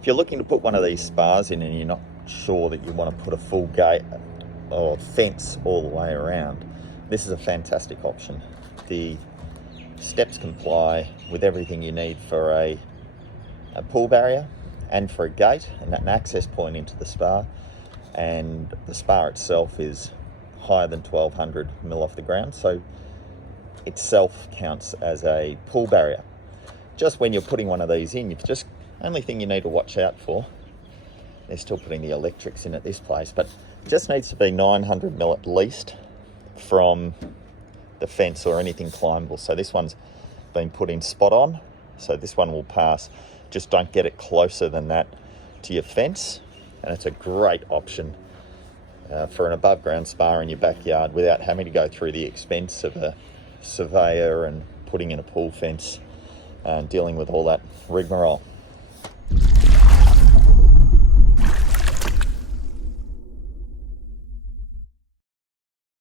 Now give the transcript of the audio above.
If you're looking to put one of these spars in and you're not sure that you want to put a full gate or fence all the way around, this is a fantastic option. The steps comply with everything you need for a pool barrier and for a gate and an access point into the spa, and the spa itself is higher than 1200 mil off the ground, so itself counts as a pool barrier. Just when you're putting one of these in, only thing you need to watch out for, they're still putting the electrics in at this place, but it just needs to be 900 mil at least from the fence or anything climbable. So this one's been put in spot on, so this one will pass. Just don't get it closer than that to your fence, and it's a great option for an above ground spa in your backyard without having to go through the expense of a surveyor and putting in a pool fence and dealing with all that rigmarole.